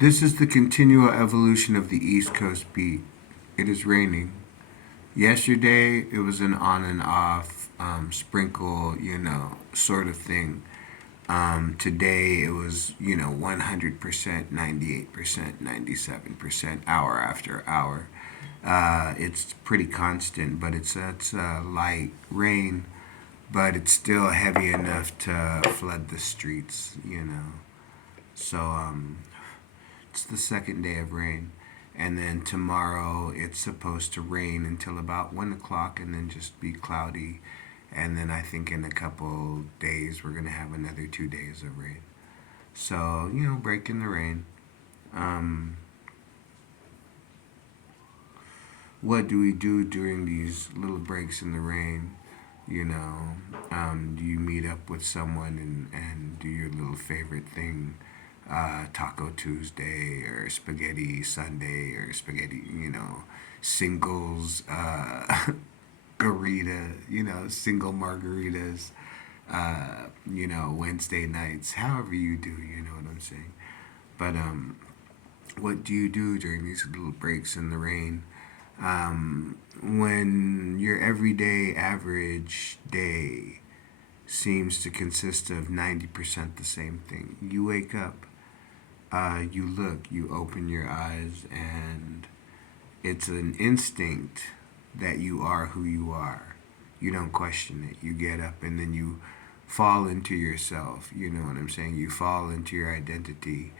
This is the continual evolution of the East Coast beat. It is raining. Yesterday, it was an on and off sprinkle, sort of thing. Today, it was, 100%, 98%, 97%, hour after hour. It's pretty constant, but it's light rain, but it's still heavy enough to flood the streets. So it's the second day of rain. And then tomorrow it's supposed to rain until about 1 o'clock and then just be cloudy. And then I think in a couple days we're going to have another 2 days of rain. So, breaking the rain. Um, what do we do during these little breaks in the rain? You know, do you meet up with someone and do your little favorite thing? Taco Tuesday or Spaghetti Sunday or spaghetti, singles, garita, single margaritas, Wednesday nights, however you do, you know what I'm saying. But what do you do during these little breaks in the rain? When your everyday average day seems to consist of 90% the same thing, you wake up, you look, you open your eyes, and it's an instinct that you are who you are. You don't question it. You get up and then you fall into yourself. You know what I'm saying? You fall into your identity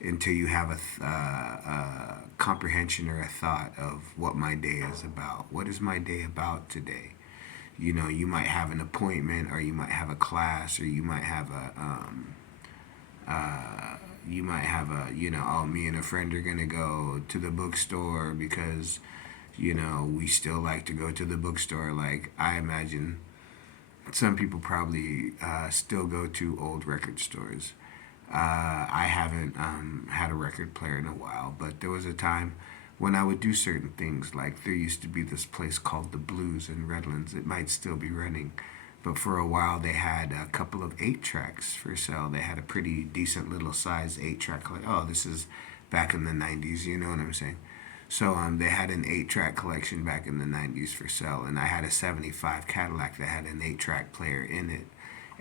until you have a comprehension or a thought of what my day is about. What is my day about today? You might have an appointment, or you might have a class, or you might have oh, me and a friend are gonna go to the bookstore because we still like to go to the bookstore. Like, I imagine some people probably still go to old record stores. I haven't had a record player in a while, but there was a time when I would do certain things. Like, there used to be this place called the Blues in Redlands. It might still be running, but for a while they had a couple of 8 tracks for sale. They had a pretty decent little size 8 track. Like, oh, this is back in the 90s, you know what I'm saying? So they had an 8 track collection back in the 90s for sale, and I had a 75 Cadillac that had an 8 track player in it.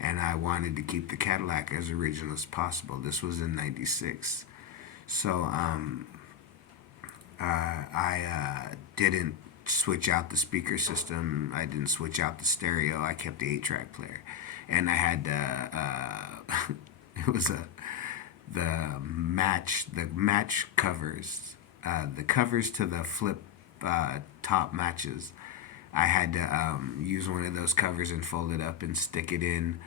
And I wanted to keep the Cadillac as original as possible. This was in '96. So I didn't switch out the speaker system. I didn't switch out the stereo. I kept the 8 track player. And I had it was the match covers, the covers to the flip top matches. I had to use one of those covers and fold it up and stick it in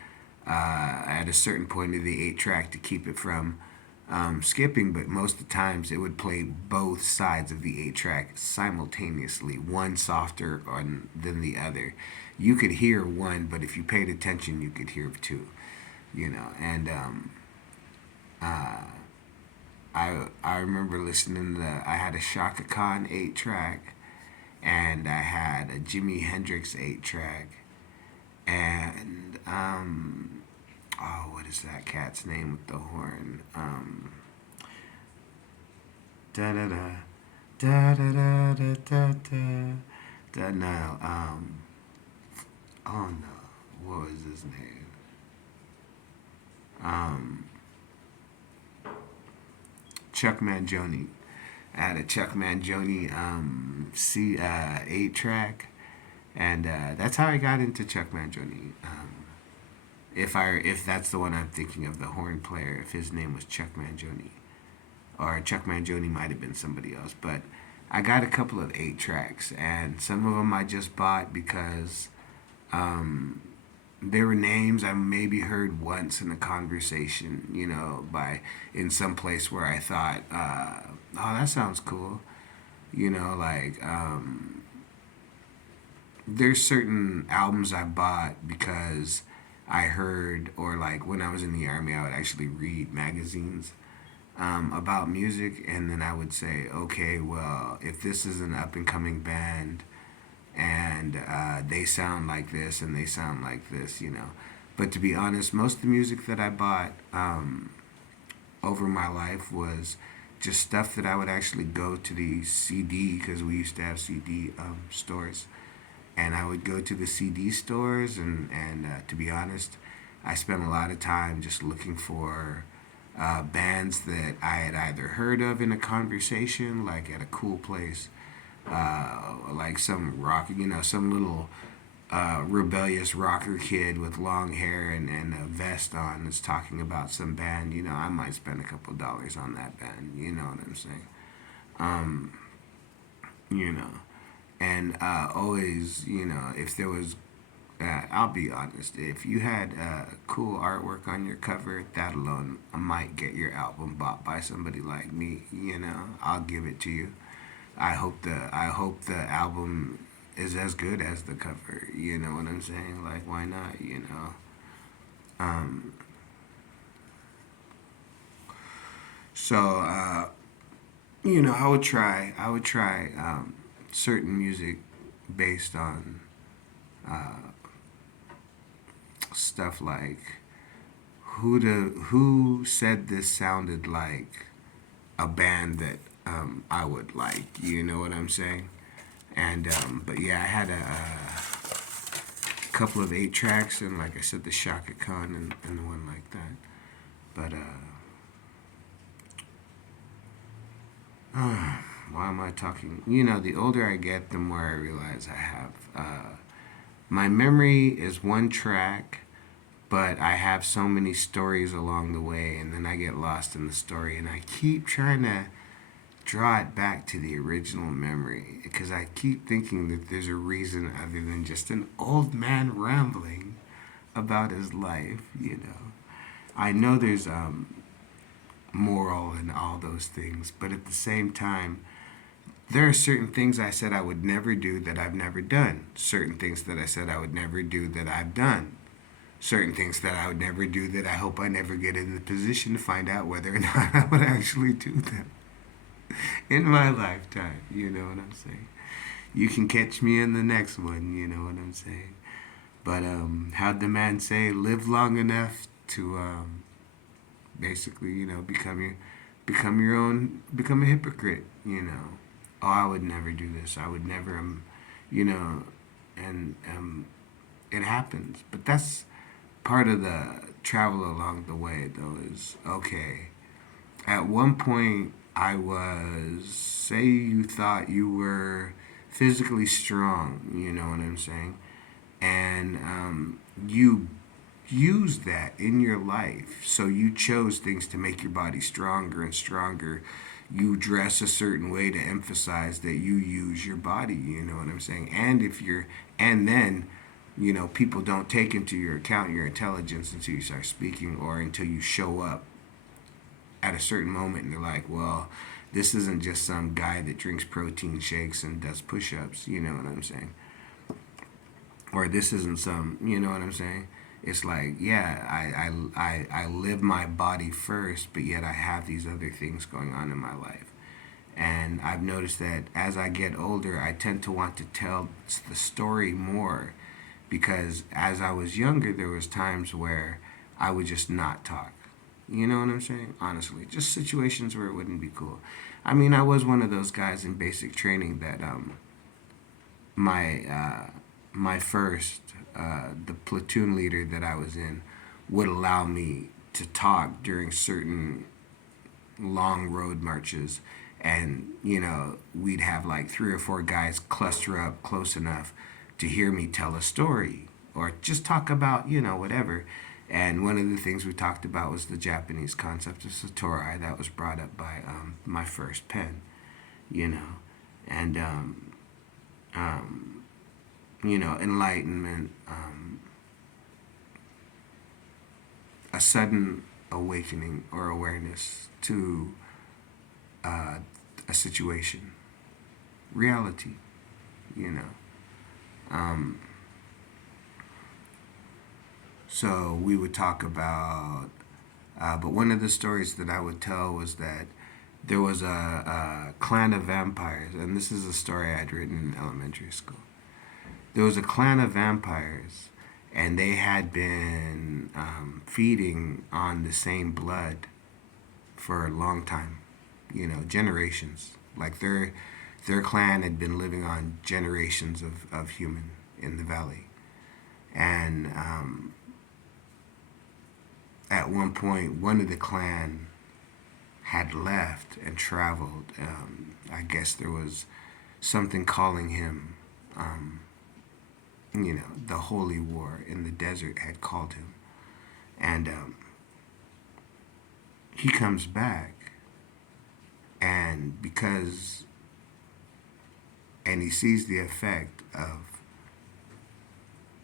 at a certain point of the 8 track to keep it from skipping. But most of the times it would play both sides of the 8 track simultaneously, one softer than the other. You could hear one, but if you paid attention, you could hear two. And I remember listening to, I had a Shaka Khan 8 track, and I had a Jimi Hendrix 8 track, and oh, what is that cat's name with the horn? Da da da da da da da da da. No, oh no, what was his name? Um, Chuck Mangione. I had a Chuck Mangione C 8 track, and that's how I got into Chuck Mangione. If that's the one I'm thinking of, the horn player, if his name was Chuck Mangione, or Chuck Mangione might have been somebody else, but I got a couple of 8 tracks, and some of them I just bought because there were names I maybe heard once in a conversation, by in some place where I thought, oh, that sounds cool. Like, there's certain albums I bought because I heard, or like when I was in the army, I would actually read magazines about music, and then I would say, okay, well, if this is an up and coming band, and they sound like this and they sound like this. But to be honest, most of the music that I bought over my life was just stuff that I would actually go to the CD, because we used to have CD stores, and I would go to the CD stores, and to be honest, I spent a lot of time just looking for bands that I had either heard of in a conversation, like at a cool place, like some rock, some little rebellious rocker kid with long hair and a vest on is talking about some band. I might spend a couple dollars on that band. You know what I'm saying? Um, you know, and always, if there was, I'll be honest, if you had cool artwork on your cover, that alone might get your album bought by somebody like me. I'll give it to you. I hope the album is as good as the cover. You know what I'm saying? Like, why not? Um, so I would try certain music based on stuff like who said this sounded like a band that I would like. You know what I'm saying? And but yeah, I had a couple of 8 tracks, and like I said, the Shaka Khan and the one like that. But why am I talking? The older I get, the more I realize I have. My memory is one track, but I have so many stories along the way, and then I get lost in the story, and I keep trying to draw it back to the original memory because I keep thinking that there's a reason other than just an old man rambling about his life. I know there's moral and all those things, but at the same time, there are certain things I said I would never do that I've never done. Certain things that I said I would never do that I've done. Certain things that I would never do that I hope I never get in the position to find out whether or not I would actually do them in my lifetime. You know what I'm saying? You can catch me in the next one. You know what I'm saying? But how'd the man say? Live long enough to basically, become a hypocrite. Oh, I would never do this. I would never, you know, and it happens. But that's part of the travel along the way, though. Is okay. At one point, I was, say you thought you were physically strong, you know what I'm saying? And you used that in your life. So you chose things to make your body stronger and stronger. You dress a certain way to emphasize that you use your body, you know what I'm saying? And then, people don't take into your account your intelligence until you start speaking or until you show up at a certain moment and they're like, well, this isn't just some guy that drinks protein shakes and does push-ups, you know what I'm saying? Or this isn't some, you know what I'm saying? It's like, yeah, I live my body first, but yet I have these other things going on in my life. And I've noticed that as I get older, I tend to want to tell the story more because as I was younger, there was times where I would just not talk. You know what I'm saying? Honestly, just situations where it wouldn't be cool. I mean, I was one of those guys in basic training that my my first the platoon leader that I was in would allow me to talk during certain long road marches, and we'd have like 3 or 4 guys cluster up close enough to hear me tell a story or just talk about whatever. And one of the things we talked about was the Japanese concept of satori that was brought up by my first pen, you know, and enlightenment, a sudden awakening or awareness to a situation, reality, you know. Um, so we would talk about, but one of the stories that I would tell was that there was a clan of vampires, and this is a story I'd written in elementary school. There was a clan of vampires, and they had been feeding on the same blood for a long time. generations. Like their clan had been living on generations of human in the valley. And at one point, one of the clan had left and traveled. I guess there was something calling him. The holy war in the desert had called him. And he comes back, and he sees the effect of,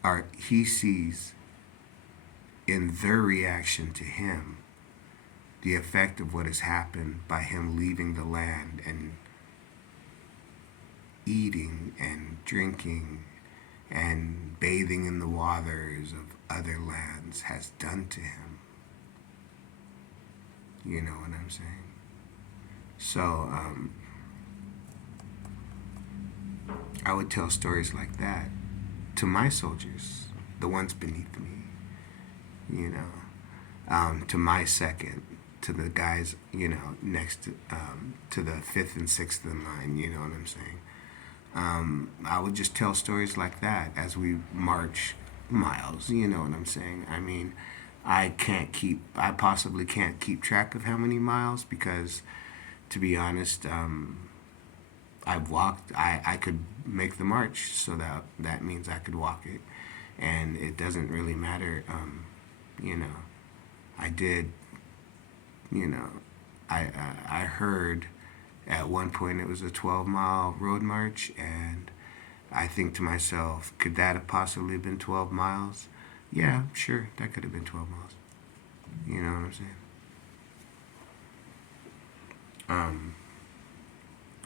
or he sees in their reaction to him the effect of what has happened by him leaving the land and eating and drinking and bathing in the waters of other lands has done to him. You know what I'm saying? So, I would tell stories like that to my soldiers, the ones beneath me, to my second, to the guys, next to the fifth and sixth in line, you know what I'm saying? I would just tell stories like that as we march miles, you know what I'm saying? I mean, I possibly can't keep track of how many miles because, to be honest, I've walked, I could make the march, so that means I could walk it. And it doesn't really matter, you know, I did, you know, I heard at one point it was a 12-mile road march, and I think to myself, could that have possibly been 12 miles? Yeah, sure, that could have been 12 miles. You know what I'm saying?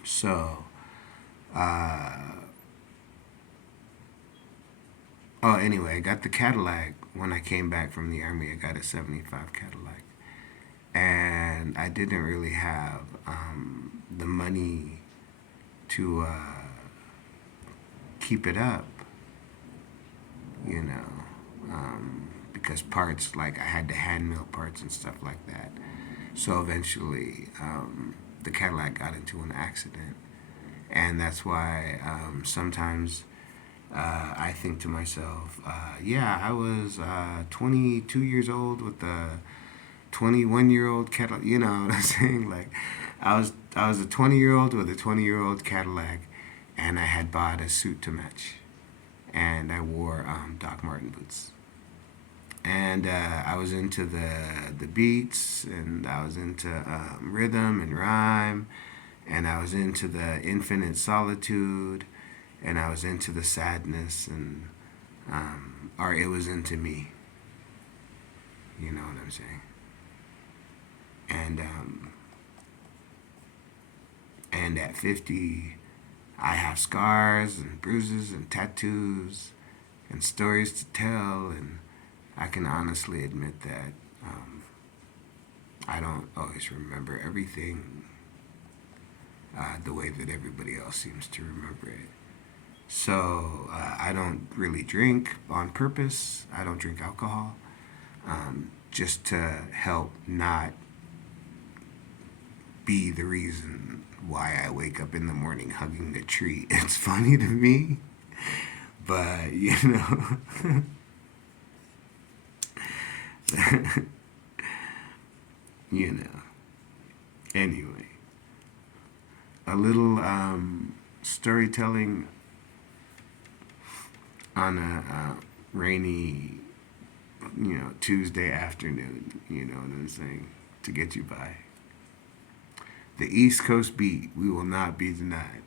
So, oh, anyway, I got the Cadillac when I came back from the Army. I got a 75 Cadillac. And I didn't really have the money to keep it up, you know, because parts, like I had to hand mill parts and stuff like that. So eventually, the Cadillac got into an accident. And that's why sometimes I think to myself, yeah, I was 22 years old with a 21-year-old Cadillac. You know what I'm saying? Like, I was a 20-year-old with a 20-year-old Cadillac, and I had bought a suit to match, and I wore Doc Marten boots, and I was into the beats, and I was into rhythm and rhyme, and I was into the infinite solitude, and I was into the sadness, and or it was into me. You know what I'm saying? And and at 50, I have scars and bruises and tattoos and stories to tell, and I can honestly admit that I don't always remember everything the way that everybody else seems to remember it. So I don't really drink on purpose. I don't drink alcohol just to help not be the reason why I wake up in the morning hugging the tree. It's funny to me, but you know. Anyway, a little storytelling on a rainy, Tuesday afternoon. You know what I'm saying? To get you by. The East Coast beat, we will not be denied.